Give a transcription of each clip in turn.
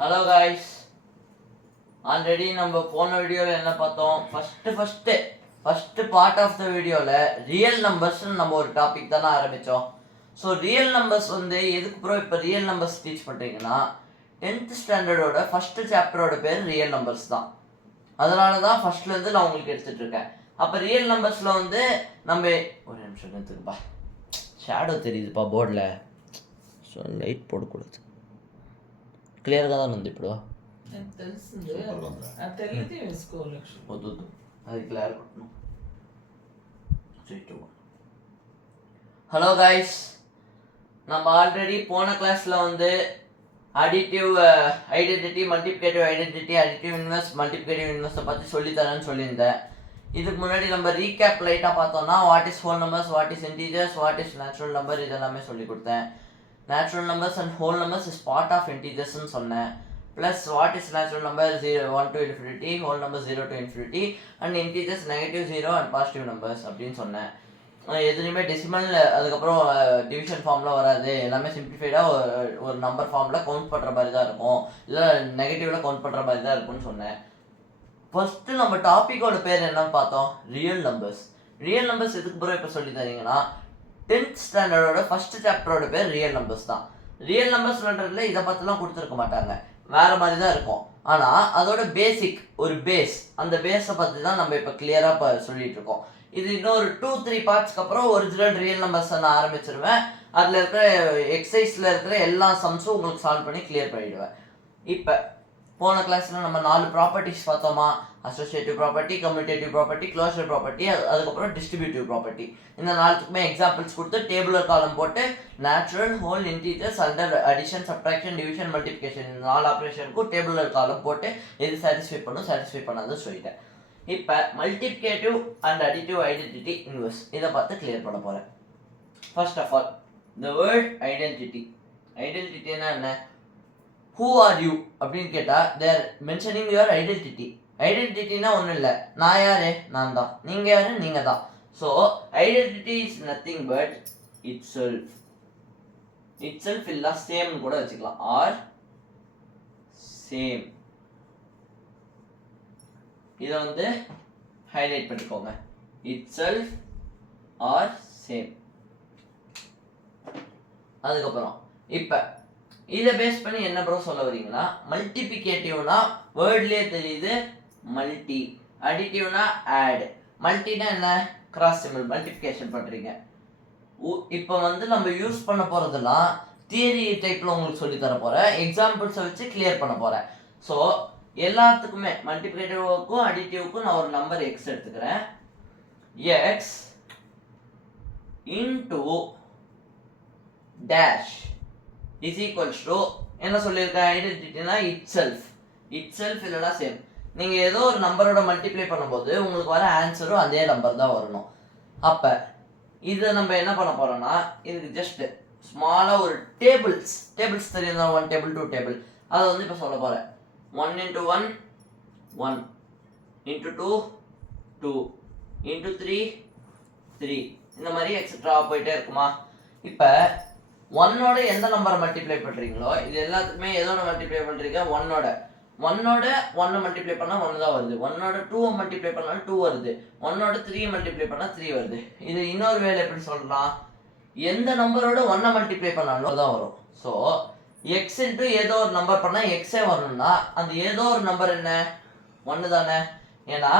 Hello guys, already நம்ம போன வீடியோவில் என்ன பார்த்தோம்? ஃபஸ்ட்டு பார்ட் ஆஃப் த வீடியோவில் ரியல் நம்பர்ஸ்னு நம்ம ஒரு டாபிக் தானே ஆரம்பித்தோம். ஸோ ரியல் நம்பர்ஸ் எதுக்கு ப்ரோ இப்போ ரியல் நம்பர்ஸ் டீச் பண்ணுறீங்கன்னா, 10th ஸ்டாண்டர்டோட ஃபஸ்ட்டு சாப்டரோட பேர் ரியல் நம்பர்ஸ் தான். அதனால தான் ஃபஸ்ட்லேருந்து நான் உங்களுக்கு எடுத்துகிட்டு இருக்கேன். அப்போ ரியல் நம்பர்ஸில் நம்ம ஒரு நிமிஷம் எடுத்துக்கப்பா, ஷேடோ தெரியுதுப்பா போர்டில். ஸோ லைட் போடக்கூடாது, క్లియర్గా ఉంది ఇప్పుడు. తెలిసింది, తెలియదు వేసుకోవాలి. వద్దు, అది క్లియర్. ஹலோ கைஸ், நம்ம ஆல்ரெடி போன கிளாஸில் additive identity, multiplicative identity, additive inverse, multiplicative இன்வெர்ஸை பற்றி சொல்லித்தரேன்னு சொல்லியிருந்தேன். இதுக்கு முன்னாடி நம்ம ரீகேப் லைட்டாக பார்த்தோம்னா, what is whole numbers, what is integers, what is natural number, இதெல்லாமே சொல்லி கொடுத்தேன். Natural numbers and whole numbers is part of integers ன்னு சொன்னேன். Plus what is natural number, 1 to infinity, whole number 0 to infinity, and integers negative 0 and positive numbers அப்படின்னு சொன்னேன். எதுலையுமே decimal அதுக்கப்புறம் division ஃபார்மில் வராது, எல்லாமே சிம்பிளிஃபைடாக ஒரு நம்பர் ஃபார்மில் கவுண்ட் பண்ணுற மாதிரி தான் இருக்கும், இல்லை நெகட்டிவில் கவுண்ட் பண்ணுற மாதிரி தான் இருக்கும்னு சொன்னேன். ஃபஸ்ட்டு நம்ம டாப்பிக்கோட பேர் என்னன்னு பார்த்தோம், ரியல் நம்பர்ஸ். ரியல் நம்பர்ஸ் எதுக்கு பிறகு இப்போ சொல்லி தரீங்கன்னா, 10th ஸ்டாண்டர்டோட ஃபஸ்ட்டு சாப்டரோட பேர் ரியல் நம்பர்ஸ் தான். ரியல் நம்பர்ஸ்ன்றதுல இதை பற்றிலாம் கொடுத்துருக்க மாட்டாங்க, வேறு மாதிரி தான் இருக்கும். ஆனால் அதோட பேசிக் ஒரு பேஸ், அந்த பேஸை பற்றி தான் நம்ம இப்போ கிளியராக இப்போ சொல்லிட்டு இருக்கோம். இது இன்னொரு 2-3 பார்ட்ஸ்க்கு அப்புறம் ஒரிஜினல் ரியல் நம்பர்ஸை நான் ஆரம்பிச்சிருவேன். அதில் இருக்கிற எக்ஸசைஸில் இருக்கிற எல்லா சம்ஸும் உங்களுக்கு சால்வ் பண்ணி கிளியர் பண்ணிவிடுவேன். இப்போ போன கிளாஸில் நம்ம 4 ப்ராப்பர்ட்டிஸ் பார்த்தோமா, associative property, commutative property, closure property, அதுக்கப்புறம் டிஸ்ட்ரிபியூட்டிவ் ப்ராப்பர்ட்டி. இந்த 4த்துக்குமே எக்ஸாம்பிள்ஸ் கொடுத்து டேபிளர் காலம் போட்டு natural, whole, integers, under addition, subtraction, division, multiplication, இந்த 4 ஆப்ரேஷனுக்கும் டேபிளர் காலம் போட்டு எது சாட்டிஸ்ஃபை பண்ணும் சாட்டிஸ்ஃபை பண்ணாது சொல்லிட்டேன். இப்போ multiplicative and additive identity inverse இதை பார்த்து கிளியர் பண்ண போகிறேன். First of all the word identity. ஐடென்டிட்டினா என்ன? ஹூ ஆர் யூ அப்படின்னு கேட்டால் தேர் மென்ஷனிங் யுவர் ஐடென்டிட்டி. ஐடென்டிட்டினா ஒன்றும் இல்லை, நான் யார், நான் தான், நீங்கள் யார், நீங்கள் தான். So identity is nothing but it self. It self இல்லை சேம்னு கூட வச்சுக்கலாம், ஆர் சேம். இதை ஹைலைட் பண்ணிக்கோங்க, இட் செல்ஃப் ஆர் சேம். அதுக்கப்புறம் இப்போ இதை பேஸ் பண்ணி என்ன ப்ரோ சொல்ல வரீங்கன்னா, மல்டிப்ளிகேட்டிவ்னா வேர்ட்லேயே தெரியுது மல்டி, அடிட்டிவ்னா ஆட். மல்டினா என்ன? கிராஸ் சிம்பிள், மல்டிப்ளிகேஷன் பண்ணுறீங்க. இப்போ நம்ம யூஸ் பண்ண போகிறதுலாம் தியரி டைப்பில் உங்களுக்கு சொல்லி தர போகிறேன், எக்ஸாம்பிள்ஸை வச்சு கிளியர் பண்ண போகிறேன். ஸோ எல்லாத்துக்குமே மல்டிப்ளிகேட்டிவ்க்கும் அடிட்டிவ்க்கும் நான் ஒரு நம்பர் எக்ஸ் எடுத்துக்கிறேன். X into dash is equals to என்ன சொல்லியிருக்கேன், ஐடென்டிட்டினா இட் செல்ஃப். இட் செல்ஃப் இல்லைனா சேம். நீங்கள் ஏதோ ஒரு நம்பரோட மல்டிப்ளை பண்ணும்போது உங்களுக்கு வர ஆன்சரும் அதே நம்பர் தான் வரணும். அப்போ இதை நம்ம என்ன பண்ண போகிறோம்னா, இதுக்கு ஜஸ்ட் ஸ்மாலாக ஒரு டேபிள்ஸ் தெரியும், 1 டேபிள் 2 டேபிள், அதை இப்போ சொல்ல போகிறேன். 1 into 1 1 into 2 2 into 3 3, இந்த மாதிரி எக்ஸட்ரா போயிட்டே இருக்குமா. இப்போ 1ஓட எந்த நம்பரை மல்டிப்ளை பண்ணுறீங்களோ இது எல்லாத்துக்குமே எதோட மல்டிப்ளை பண்ணுறீங்க, 1ஓட 1 மல்டிப்ளை பண்ணால் 1 தான் வருது, 1ஓட 2 மல்டிப்ளை பண்ணால் 2 வருது, 1ஓட 3 மல்டிப்ளை பண்ணால் 3 வருது. இது இன்னொரு வேலை எப்படி சொல்லலாம், எந்த நம்பரோட 1 மல்டிப்ளை பண்ணாலும் தான் வரும். ஸோ எக்ஸ் இன்ட்டு ஏதோ ஒரு நம்பர் பண்ணால் எக்ஸே வரணும்னா அந்த ஏதோ ஒரு நம்பர் என்ன, 1 தானே. ஏன்னா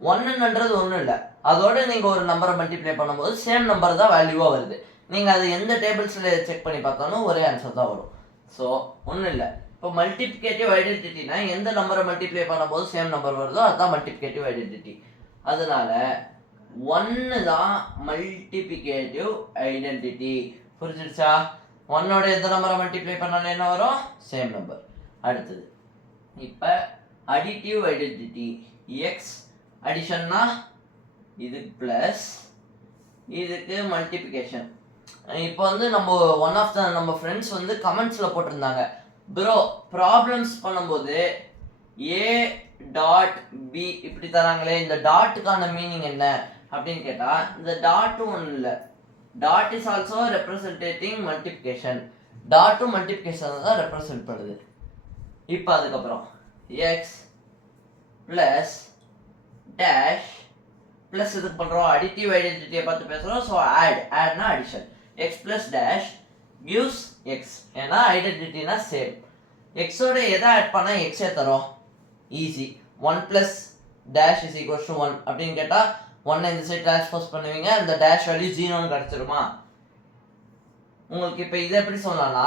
1ன்றது ஒன்றும் இல்லை, அதோட நீங்கள் ஒரு நம்பரை மல்டிப்ளை பண்ணும்போது சேம் நம்பர் தான் வேல்யூவாக வருது. நீங்கள் அது எந்த டேபிள்ஸில் செக் பண்ணி பார்த்தாலும் ஒரே ஆன்சர் தான் வரும். ஸோ ஒன்றும் இல்லை. இப்போ மல்டிப்ளிகேட்டிவ் ஐடென்டிட்டினா எந்த நம்பரை மல்டிப்ளை பண்ணும்போது சேம் நம்பர் வருதோ அதுதான் மல்டிப்ளிகேட்டிவ் ஐடென்டிட்டி. அதனால 1 தான் மல்டிப்ளிகேட்டிவ் ஐடென்டிட்டி. புரிஞ்சிடுச்சா? 1ஓட எந்த நம்பரை மல்டிப்ளை பண்ணாலும் என்ன வரும், சேம் நம்பர். அடுத்தது இப்போ அடிட்டிவ் ஐடென்டிட்டி. எக்ஸ் அடிஷன்னா இது ப்ளஸ் இதுக்கு மல்டிப்ளிகேஷன். இப்போ நம்ம ஃப்ரெண்ட்ஸ் கமெண்ட்ஸில் போட்டிருந்தாங்க, ப்ரோ ப்ராப்ளம்ஸ் பண்ணும்போது ஏ டாட் பி இப்படி தராங்களே, இந்த டாட்டுக்கான மீனிங் என்ன அப்படின்னு கேட்டால், இந்த டாட்டும் ஒன்றும் இல்லை, dot is also representing multiplication. டாட்டும் மல்டிப்ளிகேஷன் தான் ரெப்ரசன்ட் பண்ணுது. இப்போ அதுக்கப்புறம் எக்ஸ் ப்ளஸ் டேஷ் ப்ளஸ் இதுக்கு பண்ணுறோம் அடிட்டிவ் ஐடென்டிட்டியை பார்த்து பேசுகிறோம். ஸோ ஆட்னா addition. X plus dash gives x, ஏன்னா ஐடென்டிட்டினா சேம். எக்ஸோட எதை ஆட் பண்ணால் எக்ஸே தரும்? Easy. 1 plus dash is equals to 1 அப்படின்னு கேட்டால் 1 இந்த சைட் ட்ரான்ஸ்போஸ் பண்ணுவீங்க, அந்த டேஷ் வேல்யூ 0ன்னு கிடச்சிருமா? உங்களுக்கு இப்போ இதை எப்படி சொல்லலாம்னா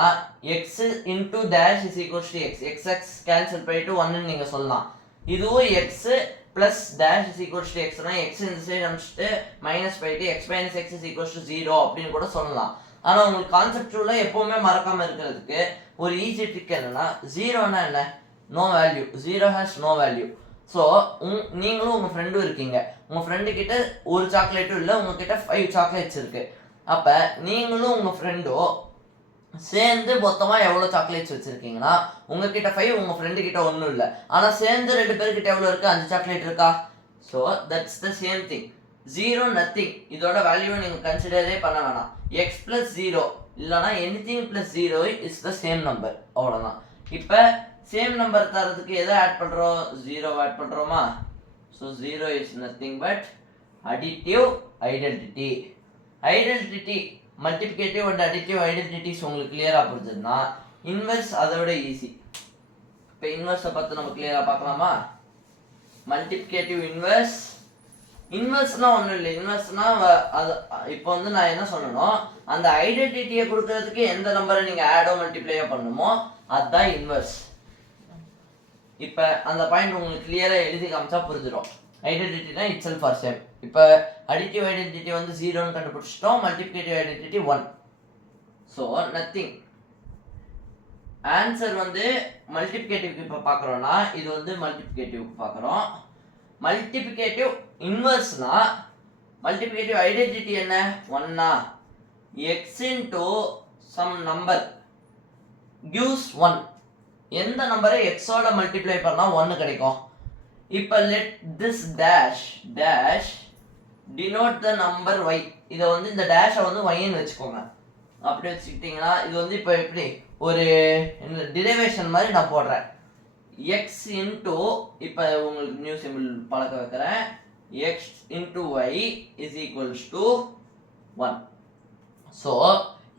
x into dash is equals to x, x cancel பண்ணிட்டு 1ன்னு நீங்கள் சொல்லலாம். இதுவும் x plus dash is equals to எக்ஸ்னா எக்ஸ் இந்த சைடு அனுப்பிச்சிட்டு மைனஸ் பண்ணிட்டு x minus x is equals to 0 அப்படின்னு கூட சொல்லலாம். ஆனால் உங்களுக்கு கான்செப்டுவலாக எப்போவுமே மறக்காமல் இருக்கிறதுக்கு ஒரு ஈஸி ட்ரிக் என்னன்னா, 0னா என்ன? No value. 0 has no value. So நீங்களும் உங்கள் ஃப்ரெண்டும் இருக்கீங்க, உங்கள் ஃப்ரெண்டு கிட்ட ஒரு சாக்லேட்டும் இல்லை, உங்ககிட்ட 5 சாக்லேட்ஸ் இருக்கு. அப்போ நீங்களும் உங்கள் ஃப்ரெண்டும் சேர்ந்து மொத்தமாக எவ்வளோ சாக்லேட்ஸ் வச்சுருக்கீங்கன்னா உங்ககிட்ட 5, உங்கள் ஃப்ரெண்டு கிட்ட ஒன்றும் இல்லை. ஆனால் சேர்ந்து 2 பேர்கிட்ட எவ்வளோ இருக்குது? 5 சாக்லேட் இருக்கா? So that's the same thing. 0 nothing. இதோட வேல்யூவை நீங்கள் கன்சிடரே பண்ண வேணாம். எக்ஸ் ப்ளஸ் 0 இல்லைனா anything plus 0 is the same number, அவ்வளோதான். இப்போ சேம் நம்பர் தரதுக்கு எதை ஆட் பண்ணுறோம்? 0 ஆட் பண்ணுறோமா? So 0 is nothing but additive identity. Identity multiplicative and additive identities உங்களுக்கு கிளியராக புரிஞ்சதுன்னா இன்வெர்ஸ் அதை விட ஈஸி. இப்போ இன்வெர்ஸை பார்த்து நம்ம கிளியராக பார்க்கலாமா? Multiplicative inverse. இன்வெர்ஸ்னா ஒன்றும் இல்லை. இன்வெர்ஸ்னா அது இப்போ வந்து நான் என்ன சொல்லணும், அந்த ஐடென்டிட்டியை கொடுக்கறதுக்கு எந்த நம்பரை நீங்கள் ஆடோ மல்டிப்ளையோ பண்ணணுமோ அதுதான் இன்வெர்ஸ். இப்போ அந்த பாயிண்ட் உங்களுக்கு கிளியராக எழுதி காமிச்சா புரிஞ்சிடும். ஐடென்டிட்டினா இட் செல்ஃப் ஆர் சேம். இப்போ அடிட்டிவ் ஐடென்டிட்டி வந்து 0ன்னு கண்டுபிடிச்சிட்டோம், multiplicative identity 1. So nothing. Answer வந்து மல்டிப்ளிகேட்டிவ்க்கு இப்போ பார்க்குறோன்னா இது வந்து மல்டிப்ளிகேட்டிவ்க்கு பார்க்குறோம். மல்டிப்ளிகேட்டிவ் இன்வெர்ஸ்னா மல்டிப்ளிகேட்டிவ் ஐடென்டிட்டி என்ன? 1னா x into some number gives 1. எந்த நம்பரை எக்ஸோட மல்டிப்ளை பண்ணால் 1 கிடைக்கும்? இப்போ let this dash dash denote the number y. இதை வந்து இந்த டேஷை வந்து yன்னு வச்சுக்கோங்க. அப்படி வச்சுக்கிட்டிங்கன்னா இது வந்து இப்போ எப்படி ஒரு டிரைவேஷன் மாதிரி நான் போடுறேன். எக்ஸ் இன்டூ, இப்போ உங்களுக்கு நியூ சிம்பிள் பழக்க வைக்கிறேன், x into y is equals to 1. So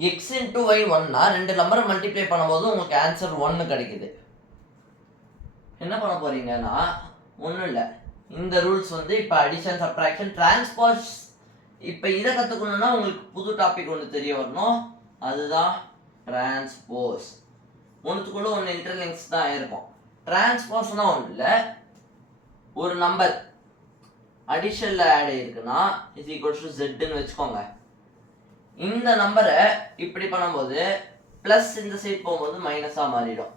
x into y 1னா 2 நம்பரை மல்டிப்ளை பண்ணும்போது உங்களுக்கு ஆன்சர் 1 கிடைக்குது. என்ன பண்ண போறீங்கன்னா ஒன்றும் இல்லை, இந்த ரூல்ஸ் வந்து இப்போ அடிஷன் சப்ட்ராக்ஷன் டிரான்ஸ்போஸ். இப்போ இதை கற்றுக்கணுன்னா உங்களுக்கு புது டாபிக் ஒன்று தெரிய வரணும், அதுதான் டிரான்ஸ்போஸ். ஒன்றுத்துக்குள்ள ஒன்று இன்டர்லிங்க்ஸ் தான் இருக்கும். டிரான்ஸ்போஸ்னா ஒன்றும் இல்லை, ஒரு நம்பர் அடிஷனில் ஆட் ஆகிருக்குன்னா இஸ் ஈக்குவல்ஸ் டு ஜெட்னு வச்சுக்கோங்க. இந்த நம்பரை இப்படி பண்ணும்போது ப்ளஸ் இந்த சைட் போகும்போது மைனஸாக மாறிடும்.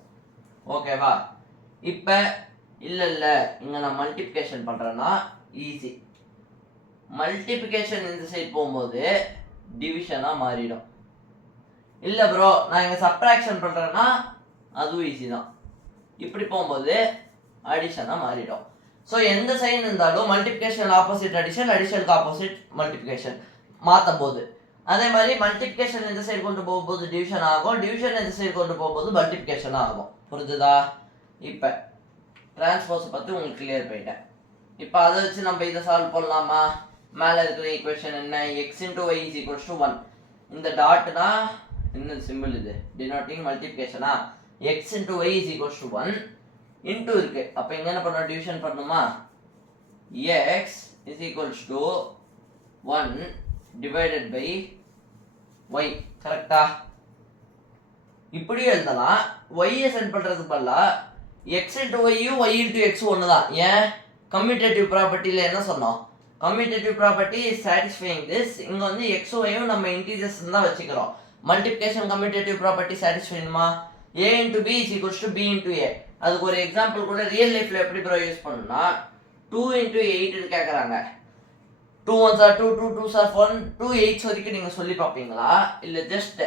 ஓகேவா? இப்போ இல்லை இங்கே நான் மல்டிப்ளிகேஷன் பண்ணுறேன்னா ஈஸி. மல்டிப்ளிகேஷன் இந்த சைட் போகும்போது டிவிஷனாக மாறிடும். இல்லை ப்ரோ நான் இங்கே சப்ட்ராக்ஷன் பண்ணுறேன்னா அதுவும் ஈஸி தான். இப்படி போகும்போது அடிஷனாக மாறிடும். ஸோ எந்த சைன் இருந்தாலும் மல்டிப்ளிகேஷன் ஆப்போசிட் அடிஷன், அடிஷனுக்கு ஆப்போசிட் மல்டிப்ளிகேஷன் மாற்றும் போது. அதே மாதிரி மல்டிப்ளிகேஷன் இந்த சைடு கொண்டு போகும்போது டிவிஷன் ஆகும், டிவிஷன் இந்த சைடு கொண்டு போகும்போது மல்டிப்ளிகேஷன் ஆகும். புரிஞ்சுதா? இப்போ டிரான்ஸ்போஸை பற்றி உங்களுக்கு கிளியர் பண்ணிட்டேன். இப்போ அதை வச்சு நம்ம இதை சால்வ் பண்ணலாமா? மேலே இருக்கிற ஈக்குவேஷன் என்ன? X into y is equals to 1. இந்த டாட்னா என்ன சிம்பிள்? இது டினோட்டிங் மல்டிப்ளிகேஷனா? X into y is equals to 1 into இருக்கு. அப்போ இங்கே என்ன பண்ணணும்? டிவிஷன் பண்ணணுமா? X is equals to 1 divided by y. கரெக்டா? இப்படி எழுதலாம். ஒய்யை சென்ட் பண்ணுறதுக்கு பதிலாக எக்ஸ் இன்டூ ஒய்யும் ஒய் இன்டூ எக்ஸ் ஒன்று தான். ஏன்? கம்யூட்டேட்டிவ் ப்ராப்பர்ட்டியில் என்ன சொன்னோம்? Commutative property is satisfying this. இங்கே வந்து எக்ஸ் ஒய்யும் நம்ம இன்டீஜர்ஸ் தான் வச்சுக்கிறோம். மல்டிப்ளிகேஷன் கம்யூட்டேட்டிவ் ப்ராப்பர்ட்டி சாட்டிஸ்ஃபைனுமா? A into b is equals to b into a. அதுக்கு ஒரு எக்ஸாம்பிள் கூட ரியல் லைஃப்பில் எப்படி ப்ரோ யூஸ் பண்ணணும்னா 2 இன்டூ 8 கேட்குறாங்க. 2 1s are 2, 2 2s are 4, 2 8s வரைக்கும் நீங்கள் சொல்லி பார்ப்பீங்களா? இல்லை ஜஸ்ட்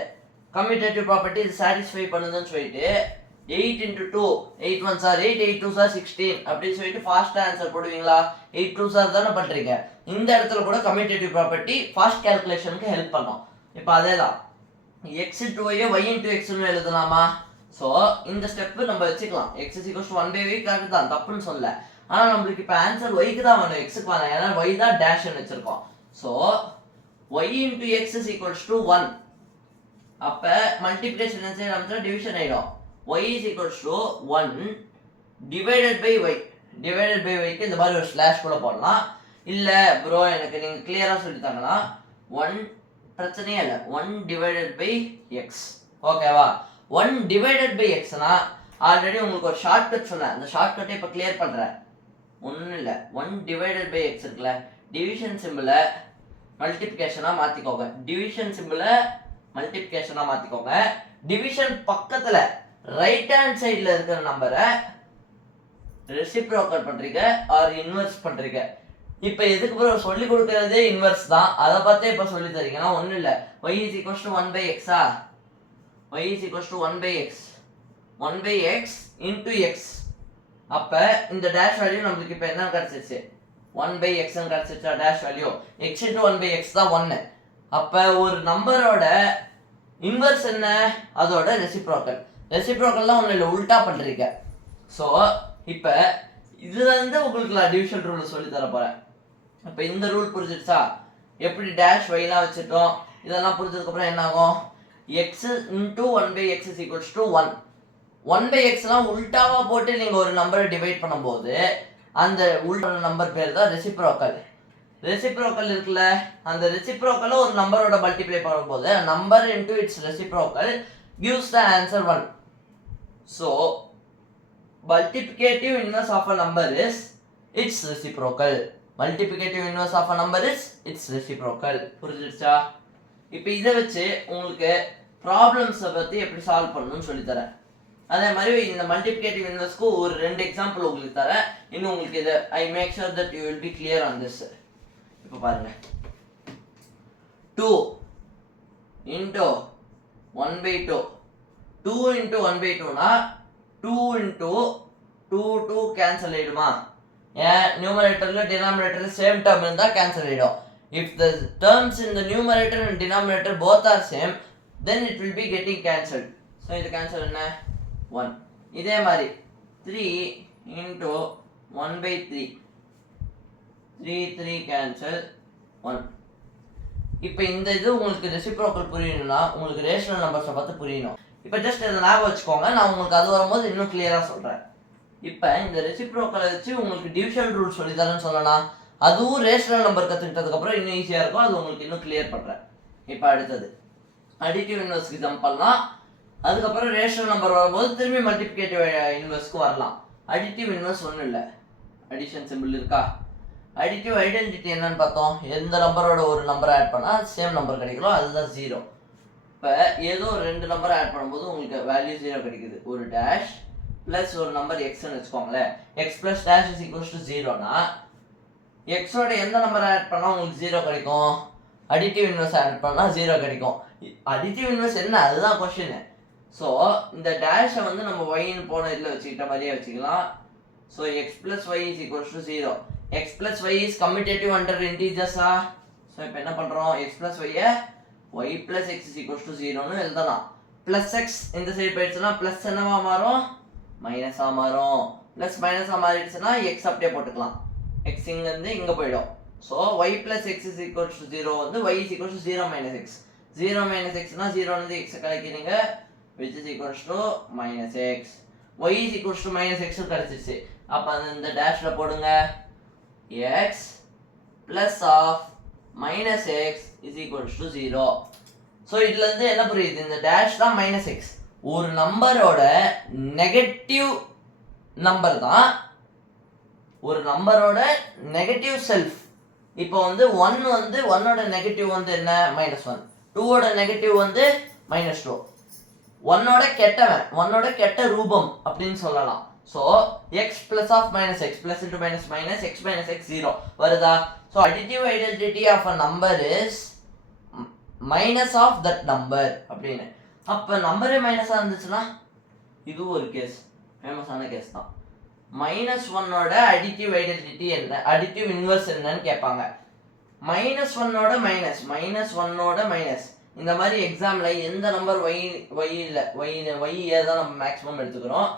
கம்யூட்டேட்டிவ் ப்ராப்பர்ட்டி இது சாட்டிஸ்ஃபை பண்ணுதுன்னு சொல்லிட்டு 8 into 2, 8 1s are 8, 8 2s are 16 அப்படின்னு சொல்லிட்டு ஃபாஸ்ட்டாக ஆன்சர் போடுவீங்களா? 8 2s are தானே பண்ணுறீங்க. இந்த இடத்துல கூட கம்யூட்டேட்டிவ் ப்ராப்பர்ட்டி ஃபாஸ்ட் கேல்குலேஷனுக்கு ஹெல்ப் பண்ணும். இப்போ அதே தான் எக்ஸ் இன்டூ ஒய்யை ஒய் இன்டூ எக்ஸ்னு எழுதலாமா? ஸோ இந்த ஸ்டெப்பு நம்ம வச்சுக்கலாம். X is equals to 1/y correct தான், தப்புன்னு சொல்லல. ஆனால் நம்மளுக்கு இப்போ ஆன்சர் ஒய்க்கு தான் வேணும், எக்ஸுக்கு வேணாம். ஏன்னா ஒய் தான் டேஷ்னு வச்சிருக்கோம். So y into x is equals to 1. அப்போ மல்டிப்ளிகேஷன் ஆரம்பிச்சா டிவிஷன் ஆகிடும். Y is equals to 1 divided by y. Divided by ஒய்க்கு இந்த மாதிரி ஒரு ஸ்லாஷ் கூட போடலாம். இல்லை ப்ரோ எனக்கு நீங்கள் கிளியராக சொல்லித்தாங்கன்னா 1 பிரச்சனையே இல்லை, 1 டிவைடட் பை எக்ஸ். ஓகேவா? 1 டிவைடட் பை எக்ஸ்னா ஆல்ரெடி உங்களுக்கு ஒரு ஷார்ட்கட் சொன்னேன், அந்த ஷார்ட்கட்டை இப்போ கிளியர் பண்ணுறேன். ஒன்றும் இல்லை, 1 டிவைடட் பை எக்ஸ் இருக்குல்ல, டிவிஷன் சிம்பிளை மல்டிப்ளிகேஷனாக மாற்றிக்கோங்க. டிவிஷன் சிம்பிளை மல்டிப்ளிகேஷனாக மாற்றிக்கோங்க. டிவிஷன் பக்கத்தில் ரைட் ஹேண்ட் சைடில் இருக்கிற நம்பரை ரெசிப்ரோக்கல் பண்ணுறீங்க ஆர் இன்வெர்ஸ் பண்ணுறீங்க. இப்போ எதுக்கு பிறகு சொல்லி கொடுக்கறதே இன்வெர்ஸ் தான், அதை பார்த்தே இப்போ சொல்லி தரீங்கன்னா ஒன்றும் இல்லை. y is equals to 1/x-ஆ, y is equals to 1/x, 1/x into x. அப்போ இந்த டேஷ் வேல்யூ நம்மளுக்கு இப்போ என்ன கிடச்சிச்சு, 1/x கிடச்சிச்சா dash value. x into 1/x தான் 1. அப்போ ஒரு நம்பரோட இன்வெர்ஸ் என்ன, அதோட ரெசிப்ரோக்கல். ரெசிப்ரோக்கல் தான் ஒன்றும் இல்லை, உல்டா பண்ணுறீங்க. ஸோ இப்போ இதுலேருந்து உங்களுக்கு நான் டிவிஷன் ரூல் சொல்லி தர போகிறேன். இப்போ இந்த ரூல் புரிஞ்சிடுச்சா, எப்படி டேஷ் வைலாம் வச்சுட்டோம், இதெல்லாம் புரிஞ்சதுக்கப்புறம் என்ன ஆகும், X into 1/x is equals to 1. 1/xலாம் உல்டாவாக போட்டு நீங்கள் ஒரு நம்பரை டிவைட் பண்ணும்போது அந்த உல்டா நம்பர் பேர் தான் ரெசிப்ரோக்கல். ரெசிப்ரோக்கல் இருக்குல்ல, அந்த ரெசிப்ரோக்கலை ஒரு நம்பரோட மல்டிப்ளை பண்ணும்போது number into it's reciprocal gives the answer 1. So multiplicative inverse of a number is its reciprocal. Multiplicative inverse of a number is its reciprocal. புரிஞ்சிடுச்சா? இப்போ இதை வச்சு உங்களுக்கு ப்ராப்ளம்ஸை பற்றி எப்படி சால்வ் பண்ணணும்னு சொல்லித்தரேன். அதே மாதிரி இந்த மல்டிப்ளிகேட்டிவ் இன்வெர்ஸ்க்கு ஒரு 2 எக்ஸாம்பிள் உங்களுக்கு தரேன். இன்னும் உங்களுக்கு இதை I make sure that you will be clear on this. இப்போ பாருங்க, 2 into 1/2. 2 into 1/2னா 2 into 2 கேன்சல் ஆயிடுமா? ஏன் நியூமரேட்டர்ல டினாமினேட்டர்ல சேம் டேர்ம் இருந்தா கேன்சல் ஆயிடும். If the terms in the numerator and denominator both are same then it will be getting cancelled. So இது கேன்சல் என்ன 1. இதே மாதிரி 3 into 1/3. 3 கேன்சல் 1. இப்போ இந்த இது உங்களுக்கு ரெசிப்ரோக்கல் புரியணும்னா உங்களுக்கு ரேஷனல் நம்பர்ஸை பார்த்து புரியணும். இப்போ ஜஸ்ட் இதை ஞாபகம் வச்சுக்கோங்க, நான் உங்களுக்கு அது வரும்போது இன்னும் கிளியராக சொல்கிறேன். இப்போ இந்த ரெசிப்ரோக்கலை வச்சு உங்களுக்கு டிவிஷன் ரூல் சொல்லி தரேன்னு சொல்லலாம். அதுவும் ரேஷனல் நம்பர் கற்றுக்கிட்டதுக்கப்புறம் இன்னும் ஈஸியாக இருக்கும், அது உங்களுக்கு இன்னும் கிளியர் பண்ணுறேன். இப்போ அடுத்தது அடிட்டிவ் இன்வெர்ஸ்க்கு ஜம்ப் பண்ணலாம். அதுக்கப்புறம் ரேஷனல் நம்பர் வரும்போது திரும்பி மல்டிப்ளிகேட்டிவ் இன்வெர்ஸ்க்கு வரலாம். அடிட்டிவ் இன்வெர்ஸ் ஒன்றும் இல்லை, அடிஷன் சிம்பிள் இருக்கா. அடிட்டிவ் ஐடென்டிட்டி என்னன்னு பார்த்தோம், எந்த நம்பரோட ஒரு நம்பரை ஆட் பண்ணால் சேம் நம்பர் கிடைக்கிறோம், அதுதான் 0. இப்போ ஏதோ ஒரு 2 நம்பரை ஆட் பண்ணும்போது உங்களுக்கு வேல்யூ 0 கிடைக்குது. ஒரு டேஷ் ப்ளஸ் ஒரு நம்பர் எக்ஸ்ன்னு வச்சுக்கோங்களேன். X plus dash is equals to 0னா எக்ஸோட எந்த நம்பரை ஆட் பண்ணால் உங்களுக்கு 0 கிடைக்கும், அடிட்டிவ் இன்வெர்ஸ் ஆட் பண்ணால் 0 கிடைக்கும். அடிட்டிவ் இன்வெர்ஸ் என்ன, அதுதான் கொஸ்டின். ஸோ இந்த டேஷை வந்து நம்ம ஒய்ன்னு போன இதில் வச்சுக்கிட்ட மாதிரியே வச்சுக்கலாம். So x plus y is equals to 0. X plus y is commutative under இன்டீஜர்ஸா. ஸோ இப்போ என்ன பண்ணுறோம், எக்ஸ் ப்ளஸ் ஒய்யை y plus x is equals to 0ன்னு எழுதலாம். ப்ளஸ் எக்ஸ் இந்த சைடு போயிடுச்சுன்னா ப்ளஸ் என்னவா மாறும், மைனஸாக மாறும். ப்ளஸ் மைனஸாக மாறிடுச்சுன்னா எக்ஸ் அப்படியே போட்டுக்கலாம், எக்ஸ் இங்கேருந்து இங்கே போயிடும். So y plus x is equals to 0 வந்து y is equals to 0 minus X. 0 minus எக்ஸ்னா 0 எக்ஸை கழிக்கிறீங்க, which is equals to minus x. y is equals to minus x கிடைச்சிருச்சு. அப்போ அந்த டேஷில் போடுங்க, x plus of minus x is equals to 0. So இதுலேருந்து என்ன புரியுது, இந்த டேஷ் தான் மைனஸ் எக்ஸ். ஒரு நம்பரோட நெகட்டிவ் நம்பர் தான் ஒரு நம்பரோட நெகட்டிவ் செல்ஃப். இப்போ வந்து 1 வந்து 1ஓட நெகட்டிவ் வந்து என்ன -1, 2ஓட நெகட்டிவ் வந்து -2. 1ஓட கெட்டவன், 1ஓட கெட்ட ரூபம் அப்படின்னு சொல்லலாம். So X plus of minus X plus into minus minus X minus X 0 வருதா. So additive identity of a number is minus of that number அப்படின்னு. அப்போ நம்பரே மைனஸாக இருந்துச்சுன்னா இது ஒரு கேஸ், ஃபேமஸான கேஸ் தான். -1ஓட அடிட்டிவ் ஐடென்டிட்டி என்ன, அடிட்டிவ் இன்வெர்ஸ் என்னன்னு கேட்பாங்க. -1ஓட மைனஸ், -1ஓட மைனஸ் இந்த மாதிரி எக்ஸாமில் எந்த நம்பர் ஒய் ஏ தான் நம்ம மேக்ஸிமம் எடுத்துக்கிறோம்.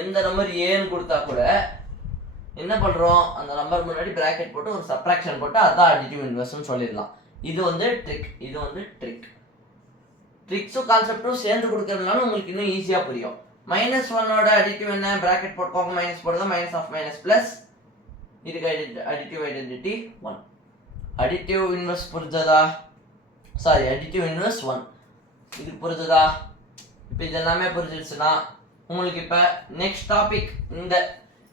எந்த நம்பர் ஏன்னு கொடுத்தா கூட என்ன பண்ணுறோம், அந்த நம்பர் முன்னாடி ப்ராக்கெட் போட்டு ஒரு சப்ராக்ஷன் போட்டு அதான் அடிட்டிவ் இன்வெர்ஸ்னு சொல்லிடலாம். இது வந்து ட்ரிக். இது வந்து ட்ரிக்ஸும் கான்செப்டும் சேர்ந்து கொடுக்கறதுனால உங்களுக்கு இன்னும் ஈஸியாக புரியும். -1ஓட அடிட்டிவ் என்ன, ப்ராக்கெட் போட்டுக்கோங்க, மைனஸ் போடுங்க, மைனஸ் ஆஃப் மைனஸ் ப்ளஸ், இதுக்கு அடிட்டிவ் ஐடென்டிட்டி 1. அடிட்டிவ் இன்வெர்ஸ் புரிஞ்சதா? சாரி, அடிட்டிவ் இன்வெர்ஸ் 1 இது புரிஞ்சதா? இப்போ இது எல்லாமே புரிஞ்சிருச்சுன்னா உங்களுக்கு இப்போ நெக்ஸ்ட் டாபிக் இந்த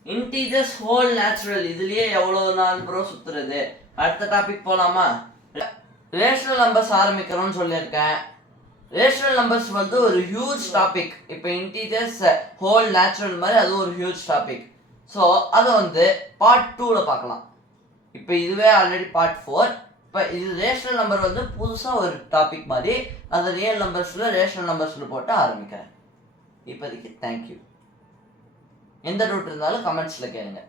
இன்டீஜர்ஸ் ஹோல் நேச்சுரல். இதுலயே எவ்வளோ நாள் ப்ரோ சுத்துறது? அடுத்த டாபிக் போகலாமா? ரேஷனல் நம்பர்ஸ் ஆரம்பிக்கிறோம்னு சொல்லியிருக்கேன். ரேஷனல் நம்பர்ஸ் வந்து ஒரு ஹியூஜ் டாபிக். இப்போ இன்டீஜர்ஸ் ஹோல் நேச்சுரல் மாதிரி அது ஒரு ஹியூஜ் டாபிக். ஸோ அதை வந்து பார்ட் 2ல் பார்க்கலாம். இப்போ இதுவே ஆல்ரெடி பார்ட் 4. இப்போ இது ரேஷனல் நம்பர் வந்து புதுசாக ஒரு டாபிக் மாதிரி அந்த ரியல் நம்பர்ஸில் ரேஷனல் நம்பர்ஸில் போட்டு ஆரம்பிக்கிறேன். இப்போதைக்கு தேங்க்யூ. எந்த டவுட் இருந்தாலும் கமெண்ட்ஸில் கேளுங்க.